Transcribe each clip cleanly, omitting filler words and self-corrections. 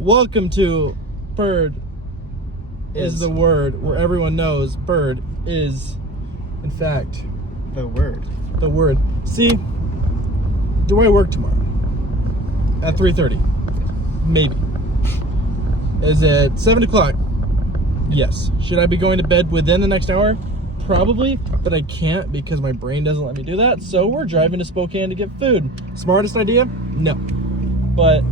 Welcome to Bird is the Word, where everyone knows bird is, in fact, the word. The word. See, do I work tomorrow? At 3:30? Maybe. Is it 7 o'clock? Yes. Should I be going to bed within the next hour? Probably, but I can't because my brain doesn't let me do that. So we're driving to Spokane to get food. Smartest idea? No. But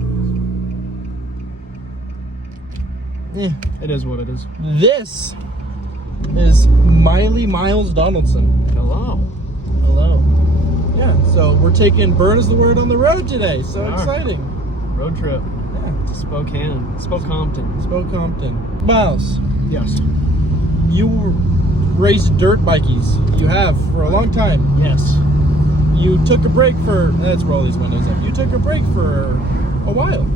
it is what it is. This is Miley Miles Donaldson. Hello. Hello. Yeah, so we're taking Bird is the Word on the road today. So exciting. Road trip. Yeah. To Spokane. Spokompton. Miles. Yes. You race dirt bikies. You have for a long time. Yes. You took a break for, let's roll these windows up. You took a break for a while.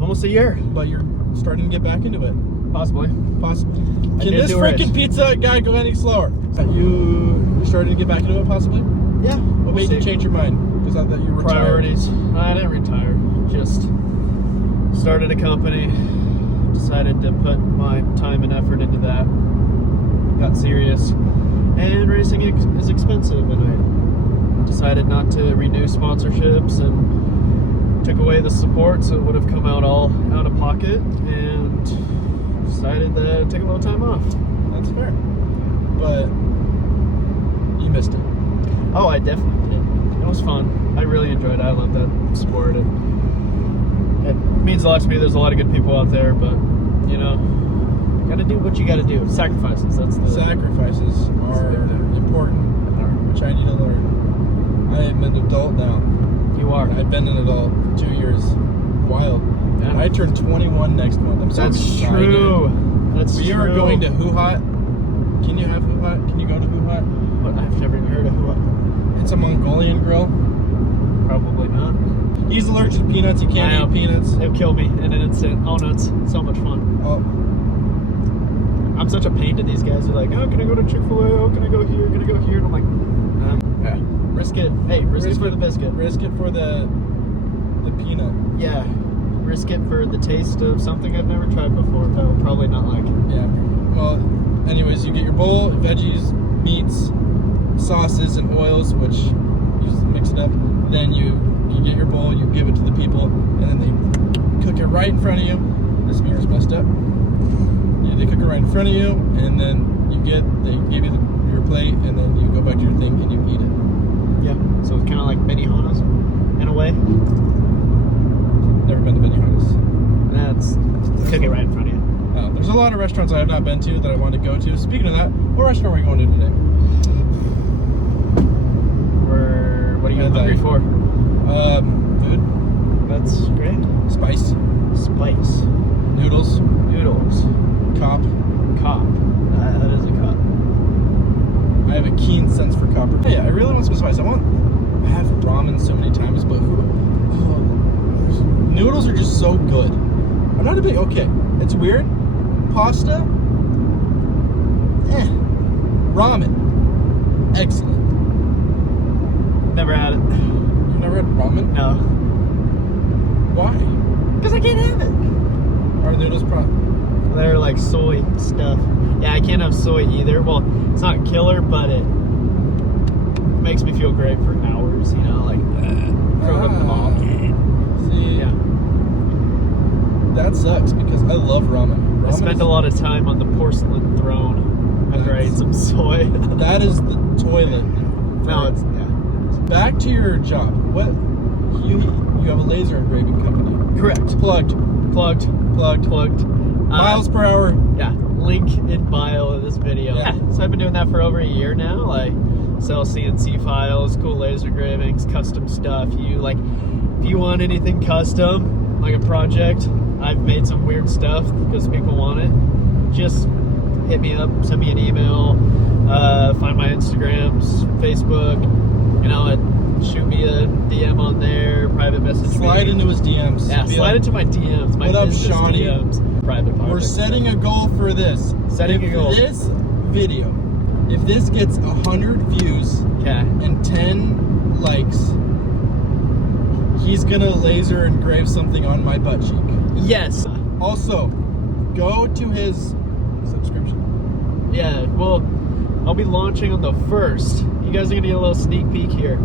Almost a year. But you're starting to get back into it. Possibly. Can this freaking pizza guy go any slower? You're starting to get back into it, possibly? Yeah. What made you change your mind? Because I thought you were retired. Priorities. I didn't retire. Just started a company. Decided to put my time and effort into that. Got serious. And racing is expensive, and I decided not to renew sponsorships and took away the support, so it would have come out all out of pocket, and decided to take a little time off. That's fair. But you missed it. Oh, I definitely did. It was fun. I really enjoyed it. I love that sport. It means a lot to me. There's a lot of good people out there, but, you know, you gotta do what you gotta do. Sacrifices, that's the... Sacrifices are important, which I need to learn. I am an adult now. You are. I've been an adult 2 years. Wild. Yeah. I turn 21 next month. I'm so excited. True. That's we true. are going to Hoo Hot. Can you have Hoo Hot? Can you go to Hoo Hot? But I've never even heard of Hoo Hot. It's a Mongolian grill. Probably not. He's allergic to peanuts. He can't eat peanuts. It'll kill me in an instant. Oh no, it's so much fun. Oh. I'm such a pain to these guys. They're like, oh, can I go to Chick-fil-A? Oh, can I go here? Can I go here? And I'm like, yeah. Risk it. Hey, risk it for the biscuit. Risk it for the peanut. Yeah. Risk it for the taste of something I've never tried before, but I'll probably not like. Yeah. Well, anyways, you get your bowl, veggies, meats, sauces, and oils, which you just mix it up. Then you get your bowl, you give it to the people, and then they cook it right in front of you. This mirror's messed up. Yeah, they cook it right in front of you, and then they give you your plate, and then you go back to your thing and you eat it. Yeah. So it's kind of like Benihana's in a way. Never been to Benihana's. They cook it right in front of you. There's a lot of restaurants I have not been to that I want to go to. Speaking of that, what restaurant are we going to today? What are you hungry for? Food. That's great. Spice. Noodles. Cop. That is a cop. I have a keen sense for copper. Yeah, I really want some spice. I have ramen so many times, but noodles are just so good. I'm not a big, it's weird. Pasta, ramen, excellent. Never had it. You've never had ramen? No. Why? Because I can't have it. Are noodles They're like soy stuff. Yeah, I can't have soy either. Well, it's not a killer, but it makes me feel great for hours, you know, like throwing up the ball. See, yeah. That sucks because I love ramen. I spent a lot of time on the porcelain throne after I ate some soy. That is the toilet. No, it's Back to your job. What you have a laser engraving company. Correct. Plugged. Miles per hour. Yeah. Link in bio of this video. Yeah. So I've been doing that for over a year now. Like, sell CNC files, cool laser engravings, custom stuff. If you want anything custom, like a project, I've made some weird stuff because people want it. Just hit me up, send me an email, find my Instagrams, Facebook, you know, and shoot me a DM on there, private message. Slide into his DMs. Yeah, slide into my DMs. My what up, Shawnee? DMs, private. We're setting a goal for this. This video, if this gets 100 views and 10 likes, he's gonna laser engrave something on my butt cheek. Yes. Also, go to his subscription. Yeah, well, I'll be launching on the 1st. You guys are gonna get a little sneak peek here.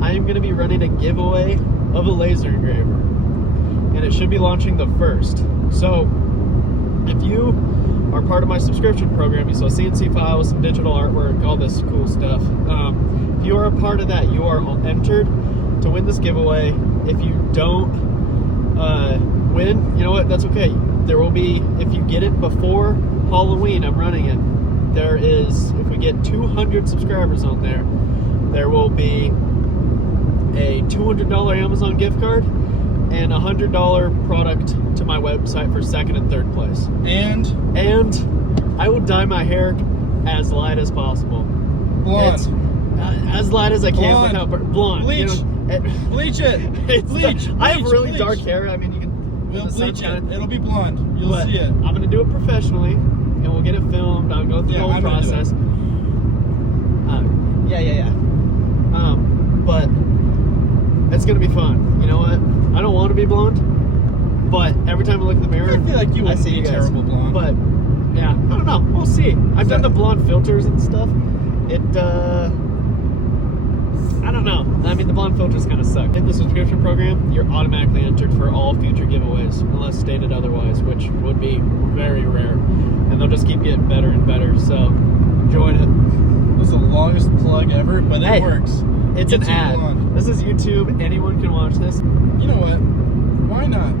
I am gonna be running a giveaway of a laser engraver, and it should be launching the 1st. So, if you are part of my subscription program, you saw CNC files, some digital artwork, all this cool stuff. If you are a part of that, you are entered to win this giveaway. If you don't win, you know what? That's okay. There will be, if you get it before Halloween, I'm running it. There is, if we get 200 subscribers on there, there will be a $200 Amazon gift card and a $100 product to my website for 2nd and 3rd place. And I will dye my hair as light as possible. blonde. It's, as light as I can Blonde. without blonde. Bleach. You know, Bleach it. bleach. I have really bleach. dark hair. I mean, you can. We'll the bleach sunshine. it. It'll be blonde. You'll But see it. I'm gonna do it professionally, and we'll get it filmed. I'll go through the whole I'm gonna do process. Yeah. But it's gonna be fun. You know what? I don't want to be blonde, but every time I look in the mirror, I feel like you I would see be you guys. terrible blonde. But yeah, I don't know. We'll see. I've done the blonde filters and stuff. I don't know. I mean, the blonde filters kind of suck. In the subscription program, you're automatically entered for all future giveaways, unless stated otherwise, which would be very rare. And they'll just keep getting better and better. So, join it. This is the longest plug ever, but Hey, it works. It's an Gets you ad. blonde. This is YouTube. Anyone can watch this. You know what? Why not?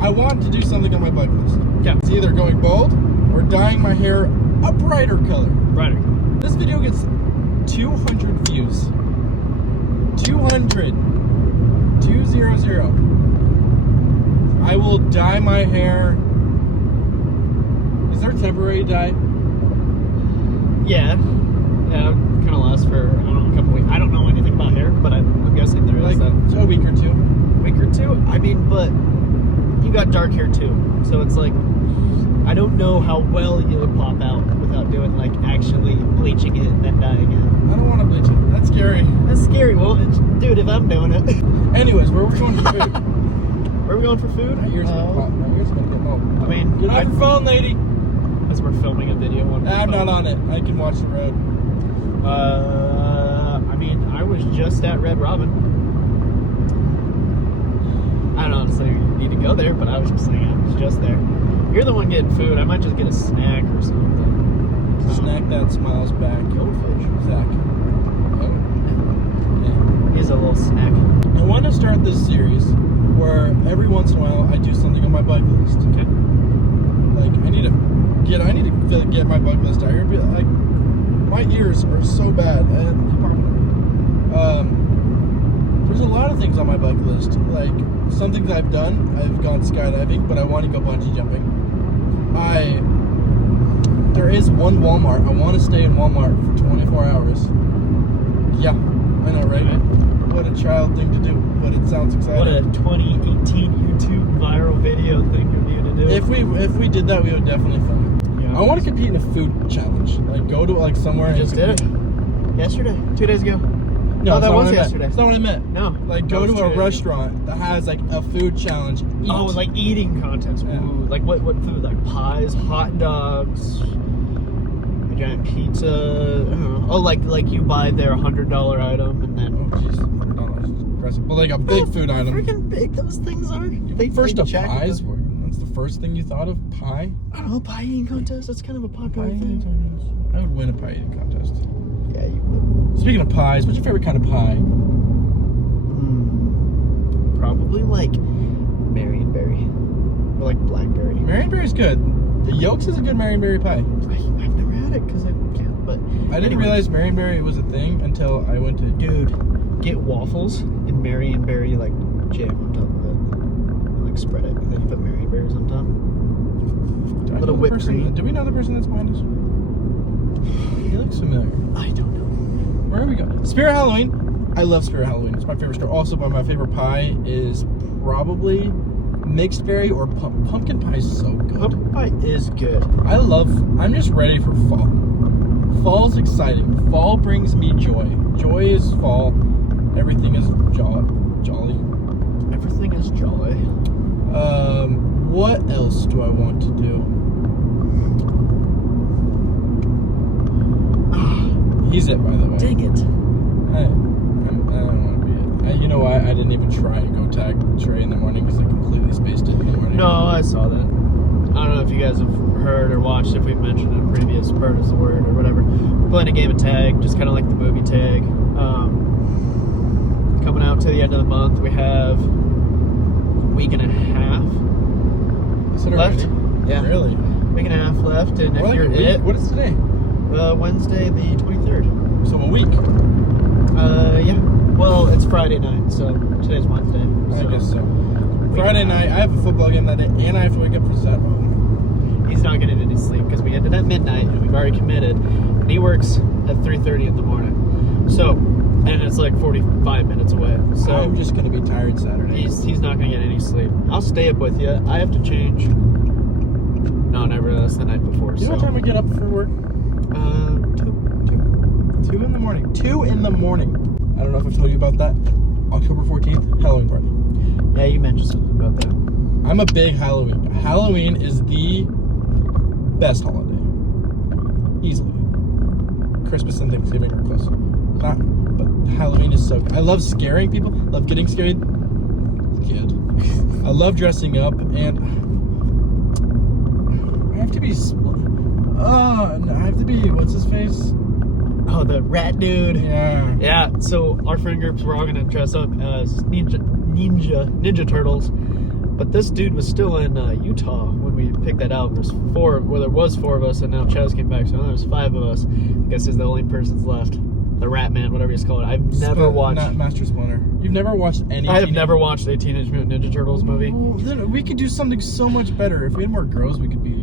I want to do something on my bucket list. Yeah. It's either going bald or dyeing my hair a brighter color. Right. This video gets 200 views. 200. 200. I will dye my hair. Is there temporary dye? Yeah. Yeah, it kind of lasts for, I don't know, a couple weeks. I don't know anything about hair, but I'm guessing there is Like that. a week or two. Week or two? I mean, but you got dark hair too. So it's like, I don't know how well you would pop out without doing, like, actually bleaching it and then dyeing it. I don't want to bleach it. That's scary. That's scary. Well, dude, if I'm doing it. Anyways, where are we going for food? Where are we going for food? My ears gonna pop. My ears gonna get low. I mean, Get off your phone, lady. As we're filming a video on I'm not on it. I can watch the road. I mean, I was just at Red Robin. I don't honestly need to go there, but I was just saying, I was just there. You're the one getting food. I might just get a snack or something. Snack that smiles back. Goldfish. Zach. Oh. Yeah. Here's a little snack. I want to start this series where every once in a while I do something on my bucket list. Okay. Like I need to get my bucket list out here. Like my ears are so bad. I have to keep on. There's a lot of things on my bucket list. Like some things I've done. I've gone skydiving, but I want to go bungee jumping. There is one Walmart. I want to stay in Walmart for 24 hours. Yeah, I know, right? What a child thing to do, but it sounds exciting. What a 2018 YouTube viral video thing for you to do. If we did that, we would definitely film it. Yeah. I want to compete in a food challenge. Like go to like somewhere. You just did it. Yesterday. 2 days ago. No, Oh, that that's not was what I meant. yesterday. That's not what I meant. No. Like that go was to 2 a days. restaurant that has like a food challenge. Eat. Oh, like eating contest. Yeah. Ooh, like what food? Like pies, hot dogs, a giant pizza. I don't know. Oh, like you buy their $100 item and then. Oh jeez, that's aggressive. But like a big food item. Freaking big those things are. First of check pies. them. That's the first thing you thought of. Pie. I don't know, pie eating contest. That's kind of a popular thing. I would win a pie eating contest. Yeah, you would. Speaking of pies, what's your favorite kind of pie? Probably like Marionberry or like blackberry. Marionberry's good. The Yolks is a good Marionberry pie. I've never had it because I can't. But I didn't realize Marionberry was a thing until I went to. Dude, get waffles and Marionberry like jam on top of it. And, like spread it, and then you put Marionberries on top. Do I Little know the whipped person- cream. Do we know the person that's behind us? He looks familiar. I don't know. Where are we going? Spirit Halloween. I love Spirit Halloween. It's my favorite store. Also, but my favorite pie is probably mixed berry or pumpkin pie is so good. Pumpkin pie is good. I'm just ready for fall. Fall's exciting. Fall brings me joy. Joy is fall. Everything is jolly. What else do I want to do? He's it, by the way. Dang it. I don't want to be it. You know why? I didn't even try and go tag Trey in the morning because I completely spaced it in the morning. No, I saw that. I don't know if you guys have heard or watched, if we've mentioned in a previous Bird is the Word or whatever. We're playing a game of tag, just kind of like the movie tag. Coming out to the end of the month, we have a week and a half left. Yeah. Really? Week and a half left, and if More like you're a week. it, What is today? Wednesday the 23rd. So a week. Yeah. Well, it's Friday night, so today's Wednesday. I guess so. Friday night, I have a football game that day, and I have to wake up for Saturday. He's not getting any sleep because we ended at midnight, and we've already committed. And he works at 3:30 in the morning. So, and it's like 45 minutes away. So I'm just gonna be tired Saturday. he's not gonna get any sleep. I'll stay up with you. I have to change. No, never. That's the night before. You know what time I get up for work? 2 in the morning. 2 in the morning. I don't know if I've told you about that. October 14th, Halloween party. Yeah, you mentioned something about that. I'm a big Halloween guy. Halloween is the best holiday. Easily. Christmas and Thanksgiving are close. Not, but Halloween is so good. I love scaring people. Love getting scared. Kid. I love dressing up, and I have to be. I have to be. What's his face? Oh, the rat dude. Yeah. Yeah. So our friend groups were all gonna dress up as Ninja Turtles, but this dude was still in Utah when we picked that out. There's four. Well, there was 4 of us, and now Chaz came back, so now there's 5 of us. I guess he's the only person's left. The Rat Man, whatever he's called. I've never watched. Not Master Splinter. You've never watched any. I have never watched a Teenage Mutant Ninja Turtles movie. Oh, then we could do something so much better. If we had more girls, we could be.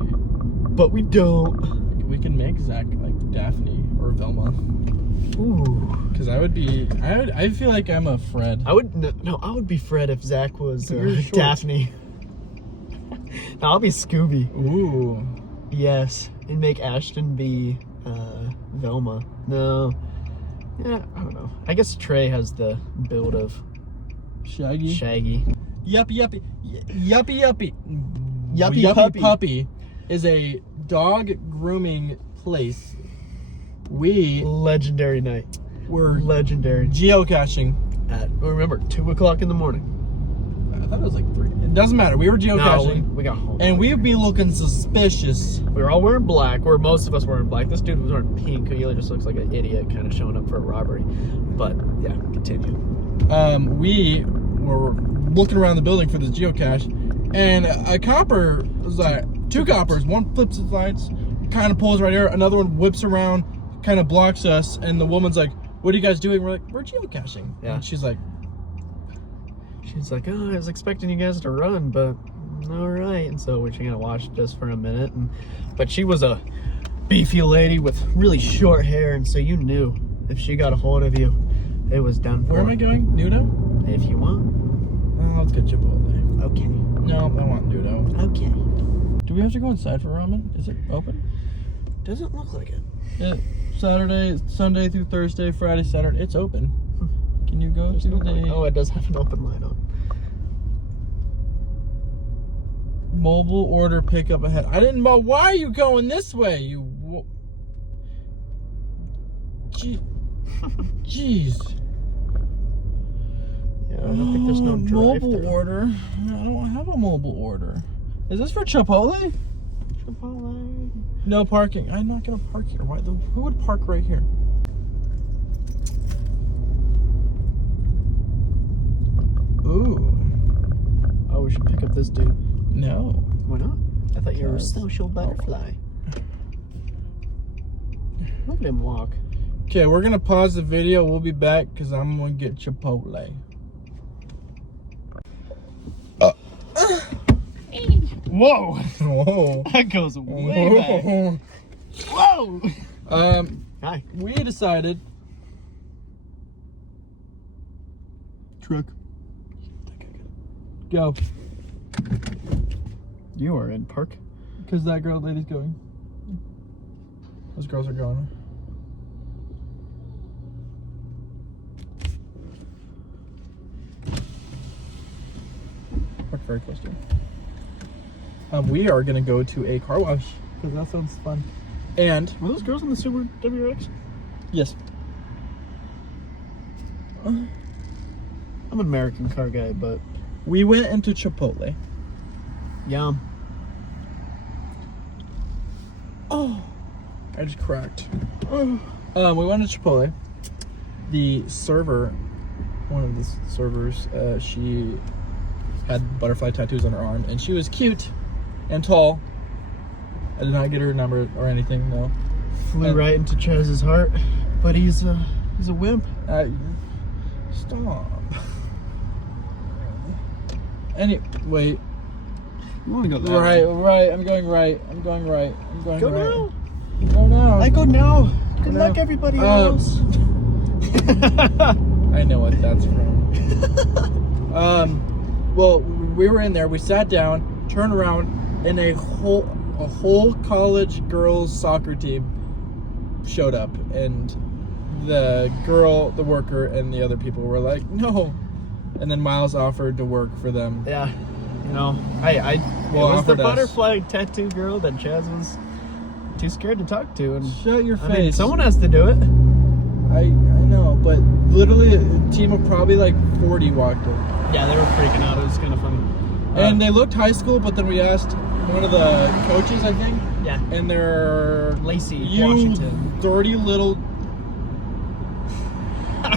But we don't. We can make Zach like Daphne or Velma. Ooh. Because I would be. I feel like I'm a Fred. I would no. I would be Fred if Zach was You're short. Daphne. No, I'll be Scooby. Ooh. Yes, and make Ashton be Velma. No. Yeah, I don't know. I guess Trey has the build of Shaggy. Shaggy. Yuppie. Yuppie Puppy is a dog grooming place. We Legendary night. were Legendary. geocaching. At, remember, 2 o'clock in the morning. I thought it was like 3. It doesn't matter. We were No, geocaching. we got home. And we'd be looking suspicious. We were all wearing black, or most of us were wearing black. This dude was wearing pink, who really just looks like an idiot, kind of showing up for a robbery. But, yeah, continue. We were looking around the building for this geocache, and a copper was like 2 coppers. One flips his lights, kind of pulls right here. Another one whips around, kind of blocks us, and the woman's like, "What are you guys doing?" We're like, "We're geocaching." Yeah. And she's like, "Oh, I was expecting you guys to run, but all right." And so we kind of watched just for a minute. But she was a beefy lady with really short hair, and so you knew if she got a hold of you, it was done for. "Where am I going? Nudo?" If you want. Oh, let's get Chipotle. Okay. No, I want Nudo. Okay. Do we have to go inside for ramen? Is it open? Doesn't look like it. Yeah. Saturday, Sunday through Thursday, Friday, Saturday. It's open. Can you go to the Oh, it does have an open line on. mobile order pickup ahead? I didn't know. Why are you going this way? Jeez. Yeah, I don't think there's no drive mobile order. I don't have a mobile order. Is this for Chipotle? Chipotle. No parking. I'm not gonna park here. Who would park right here? Ooh. Oh, we should pick up this dude. No. Why not? I thought you were a Because- social butterfly. Look at him walk. Okay, we're gonna pause the video. We'll be back because I'm gonna get Chipotle. Whoa! Whoa. That goes way back. Whoa! Hi. We decided. Truck. Go. You are in park. Because that lady's going. Those girls are going. Park very close to her. we are gonna go to a car wash because that sounds fun. And Were those girls on the Super WRX? yes, I'm an American car guy, but we went into Chipotle. yum. Oh, I just cracked. We went to Chipotle. The server, one of the servers, she had butterfly tattoos on her arm, and she was cute and tall. I did not get her number or anything, no. Flew right into Chaz's heart, but he's a wimp. Stop. Anyway, You want to go that right, way? right. I'm going right. I'm going right. I'm going Go right. now. Go now. I go now. Good Go luck, now. everybody else. I know what that's from. Well, we were in there. We sat down, turned around, and a whole college girls soccer team showed up, and the girl, the worker, and the other people were like, "No," and then Miles offered to work for them. Yeah, you know, it was the butterfly tattoo girl that Chaz was too scared to talk to, and Shut your face. I mean, someone has to do it. I know, but literally a team of probably like 40 walked in. Yeah, they were freaking out. It was kind of funny. And they looked high school, but then we asked one of the coaches, I think, Yeah, and they're Lacey, you Washington. dirty little.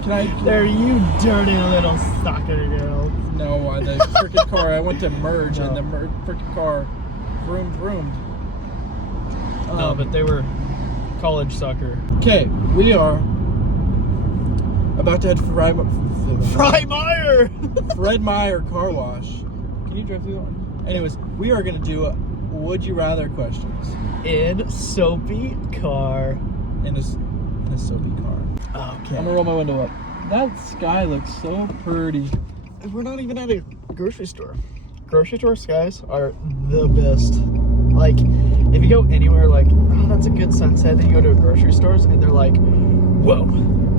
Can I? They're you dirty little soccer girls. No, the freaking car. I went to merge, No. and the freaking car vroomed. No, but they were college soccer. Okay, we are about to head for Fry Meyer! Fred Meyer car wash. Can you drive through that one? Anyways, we are gonna do would you rather questions In soapy car. in a soapy car. Okay. I'm gonna roll my window up. That sky looks so pretty. We're not even at a grocery store. Grocery store skies are the best. Like, if you go anywhere, like, oh, that's a good sunset, then you go to a grocery stores and they're like, whoa.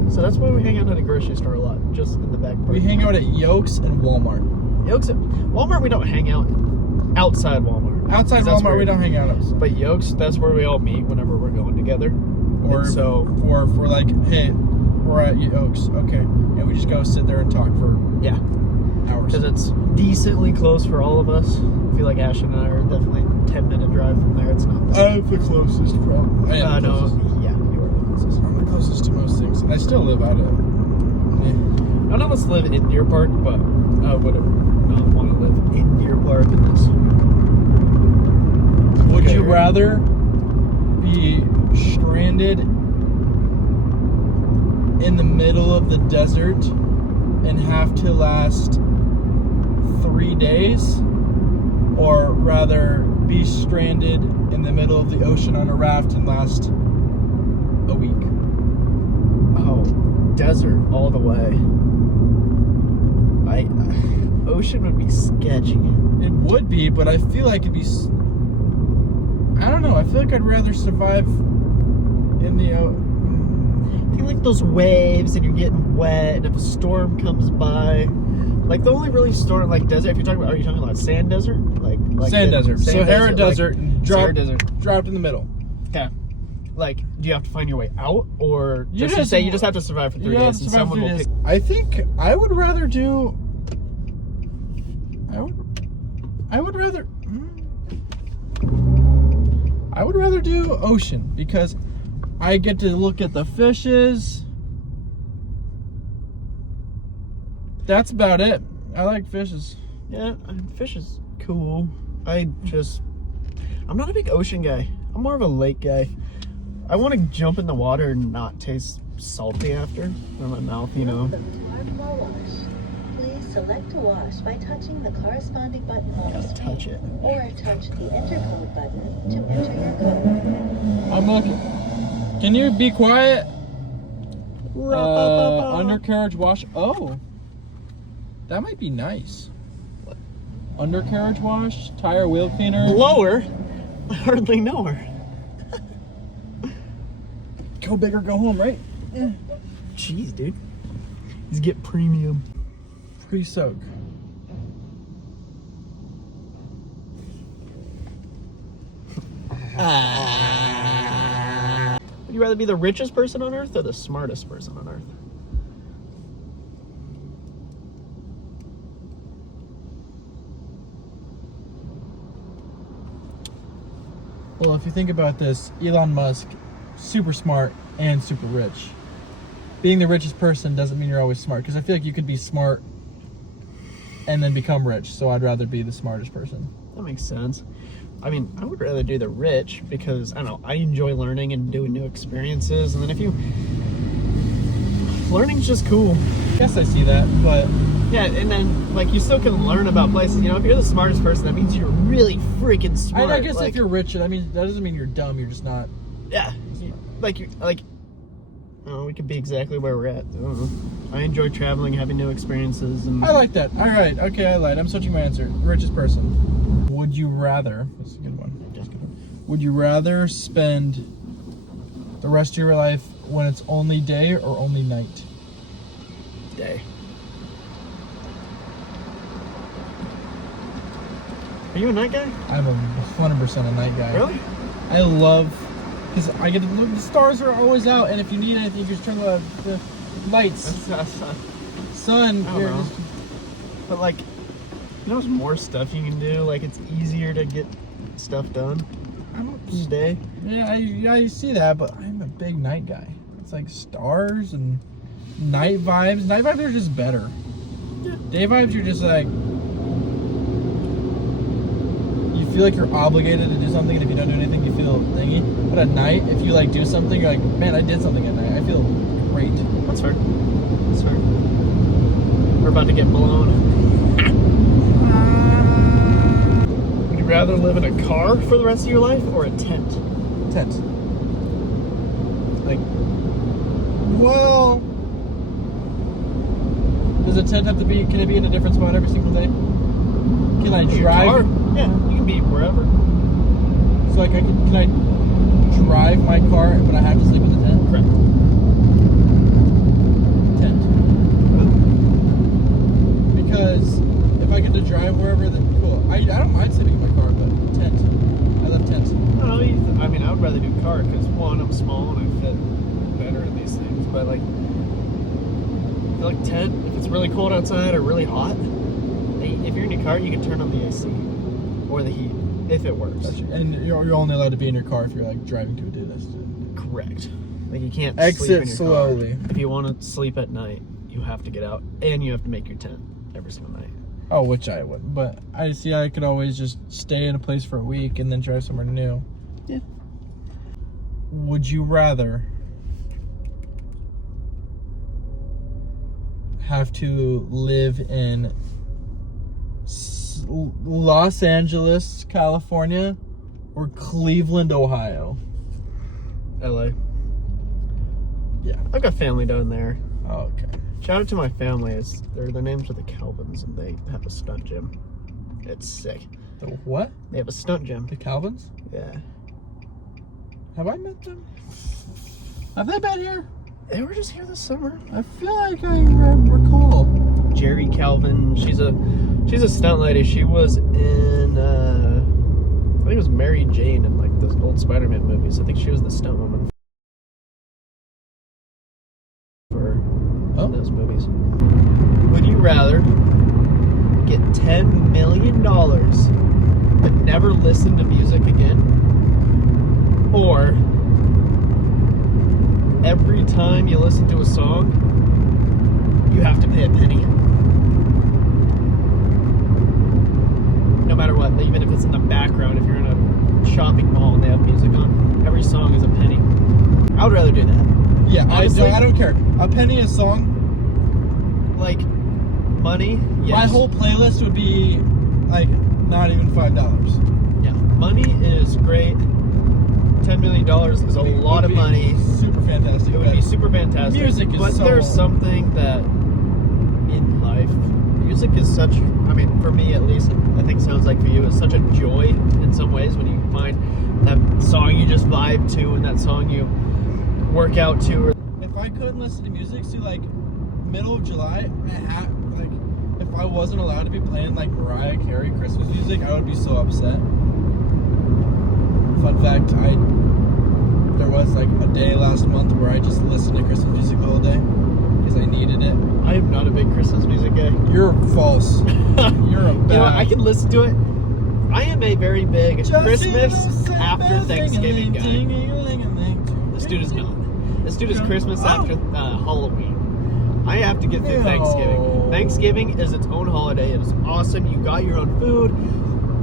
So that's why we hang out at a grocery store a lot, just in the back part. We hang out at Yokes and Walmart. Yokes, Walmart, we don't hang out outside Walmart. Outside That's Walmart, where- we don't hang out outside. But Yokes, that's where we all meet whenever we're going together. Or And so, or if we're like, hey, we're at Yokes, okay, and we just go sit there and talk for yeah, hours. because it's decently close for all of us. I feel like Ash and I are definitely 10-minute drive from there. It's not. I'm the closest from. I am the No, closest. yeah, you are the closest. I'm the closest to most things, and I still live out of. None of us live in Deer Park, but I would not want to live in Deer Park. Would Okay, you right. rather be stranded in the middle of the desert and have to last 3 days, or rather be stranded in the middle of the ocean on a raft and last a week? Oh, desert all the way. Ocean would be sketchy. It would be, but I feel like it'd be. I don't know. I feel like I'd rather survive in the. I feel like those waves and you're getting wet, and if a storm comes by, like the only really storm like desert. If you're talking about, are you talking about sand desert? Like Sand desert. Sahara Desert. Like, and Sahara Desert. Dropped in the middle. Okay. Like, do you have to find your way out, or You just just- say you just have to survive for 3 You have days to and survive someone 3 will days. pick? I think I would rather do. I would rather do ocean because I get to look at the fishes. That's about it. I like fishes. Yeah, fish is cool. I'm not a big ocean guy. I'm more of a lake guy. I want to jump in the water and not taste salty after in my mouth, you know. Welcome to our car wash. Please select to wash by touching the corresponding button on the Gotta touch screen, it. or touch the enter code button to enter your code. I'm looking. Can you be quiet? Undercarriage wash. Oh, that might be nice. Undercarriage wash, tire wheel cleaner. Blower? I hardly know her. Go big or go home, right? Jeez, dude. He's get premium. Pre-soak. Would you rather be the richest person on Earth or the smartest person on Earth? Well, if you think about this, Elon Musk, super smart and super rich. Being the richest person doesn't mean you're always smart, because I feel like you could be smart and then become rich, so I'd rather be the smartest person. That makes sense. I mean, I would rather do the rich because, I don't know, I enjoy learning and doing new experiences, and then learning's just cool. Yes, I see that, but... Yeah, and then, like, you still can learn about places. You know, if you're the smartest person, that means you're really freaking smart. I guess like, if you're rich, that doesn't mean you're dumb, you're just not... Yeah. We could be exactly where we're at. I don't know. I enjoy traveling, having new experiences, and... I like that. All right, okay, I lied. I'm switching my answer. Richest person. Would you rather... This is a good one. Would you rather spend the rest of your life when it's only day or only night? Day. Are you a night guy? I'm 100% a night guy. Really? I love... Because I get to look, the stars are always out, and if you need anything, you just turn the lights. Sun. I don't know. But, like, you know, there's more stuff you can do. Like, it's easier to get stuff done each day. Yeah, I see that, but I'm a big night guy. It's like stars and night vibes. Night vibes are just better. Yeah. Day vibes, you're just like... You feel like you're obligated to do something, and if you don't do anything, you feel thingy. But at night, if you like do something, you're like, man, I did something at night. I feel great. That's fair. That's fair. We're about to get blown. Would you rather live in a car for the rest of your life or a tent? Tent. Like, well, does a tent have to be? Can it be in a different spot every single day? Can I drive? car? Yeah, you can be wherever. So like, can I drive my car, but I have to sleep in the tent? Correct. Tent. Because if I get to drive wherever, then cool. I don't mind sleeping in my car, but tent. I love tents. No, I mean, I would rather do car because, one, I'm small and I fit better in these things. But, like, I feel like tent, if it's really cold outside or really hot, if you're in your car, you can turn on the AC or the heat if it works. And you're only allowed to be in your car if you're like driving to a destination. Correct. Like, you can't Exit sleep in your slowly. car. If you want to sleep at night, you have to get out and you have to make your tent every single night. Oh, which I would. But I could always just stay in a place for a week and then try somewhere new. Yeah. Would you rather have to live in Los Angeles, California, or Cleveland, Ohio? LA. Yeah. I've got family down there. Oh, okay. Shout out to my family. Their names are the Calvins, and they have a stunt gym. It's sick. The what? They have a stunt gym. The Calvins? Yeah. Have I met them? Have they been here? They were just here this summer. I feel like I recall. Jerry Calvin, she's a stunt lady. She was in I think it was Mary Jane in like those old Spider-Man movies. I think she was the stunt woman for those movies. Would you rather get $10 million but never listen to music again, or every time you listen to a song you have to pay a penny? No matter what, even if it's in the background, if you're in a shopping mall and they have music on, every song is a penny. I would rather do that. Yeah, honestly, I don't care. A penny a song. Like, money, yes. My whole playlist would be like not even $5. Yeah, money is great. $10 million is a lot of money. Super fantastic. It would be super fantastic. Music is but so... there's something that in life, music is such, I mean, for me at least, I think sounds like for you, it's such a joy in some ways when you find that song you just vibe to and that song you work out to. If I couldn't listen to music, see, like, middle of July, if I wasn't allowed to be playing, like, Mariah Carey Christmas music, I would be so upset. Fun fact, there was like a day last month where I just listened to Christmas music the whole day because I needed it. I am not a big Christmas music guy. You're false. You're a bad. You know, I can listen to it. I am a very big Just Christmas after Thanksgiving guy. guy. This dude is not. This dude is Christmas after Halloween. I have to get through Thanksgiving. Thanksgiving is its own holiday. It is awesome. You got your own food.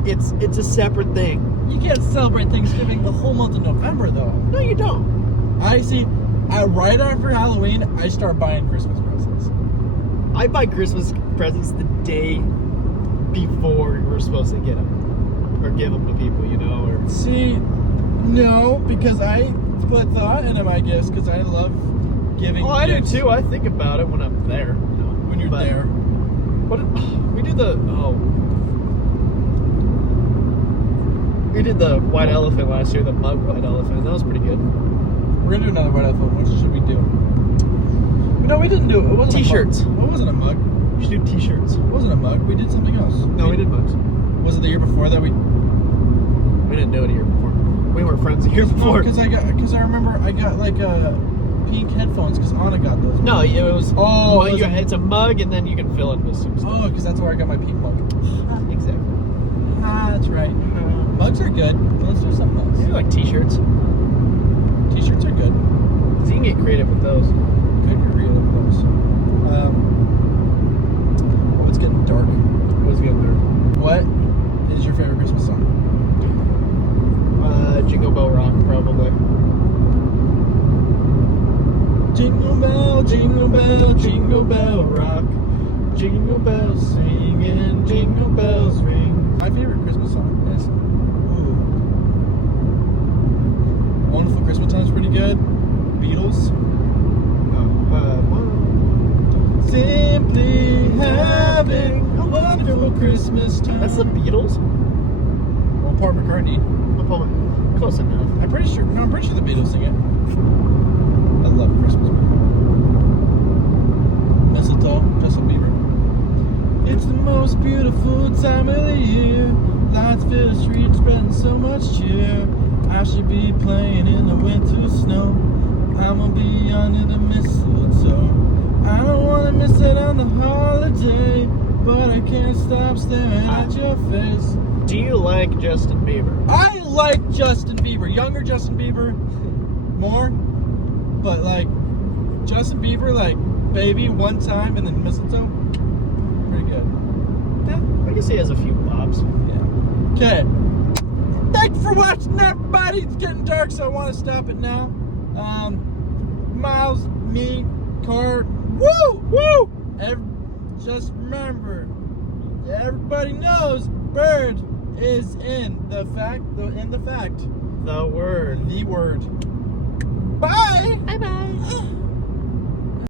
It's a separate thing. You can't celebrate Thanksgiving the whole month of November, though. No, you don't. I see. Right after Halloween, I start buying Christmas presents. I buy Christmas presents the day before we're supposed to get them. Or give them to people, you know? Or See, no, because I put thought into my gifts because I love giving. Oh, I do gifts too. I think about it when I'm there. You know? when you're But there. we did the white elephant last year, the mug white elephant. That was pretty good. We're gonna do another white elephant. What should we do? No, we didn't do it. It wasn't T-shirts. A mug. It wasn't a mug. We should do t-shirts. It wasn't a mug. We did something else. No, we did mugs. Was it the year before that we? We didn't do it a year before. We weren't friends a year before. Because I remember I got like pink headphones because Anna got those. No, it was. Oh, well, it's a mug, and then you can fill it with some stuff. Oh, because that's where I got my pink mug. Exactly. That's right. Mugs are good. Let's do something else. Maybe like t-shirts. T-shirts are good. So you can get creative with those. Good to read those. Oh, it's getting dark. What's good there? What is your favorite Christmas song? Jingle Bell Rock, probably. Jingle bell, jingle bell rock. Jingle bells singing, jingle bells ring. My favorite Christmas song is Wonderful Christmas Time is pretty good. Beatles. Simply having a wonderful Christmas time. That's the Beatles? Well, Paul McCartney. Close enough. I'm pretty sure the Beatles sing it. I love Christmas. Mistletoe, Justin Bieber. It's the most beautiful time of the year. Lights fill the streets, spreading so much cheer. I should be playing in the winter snow. I'm gonna be under the mistletoe. I don't wanna miss it on the holiday, but I can't stop staring at your face. Do you like Justin Bieber? I like Justin Bieber. Younger Justin Bieber, more. But like, Justin Bieber, like, Baby, One Time, and then Mistletoe. Pretty good. Yeah, I guess he has a few bops. Yeah. Okay. Thanks for watching, everybody. It's getting dark, so I want to stop it now. Miles, me, Cart, woo! Just remember, everybody knows Bird is in the fact. The word. The word. Bye! Bye bye.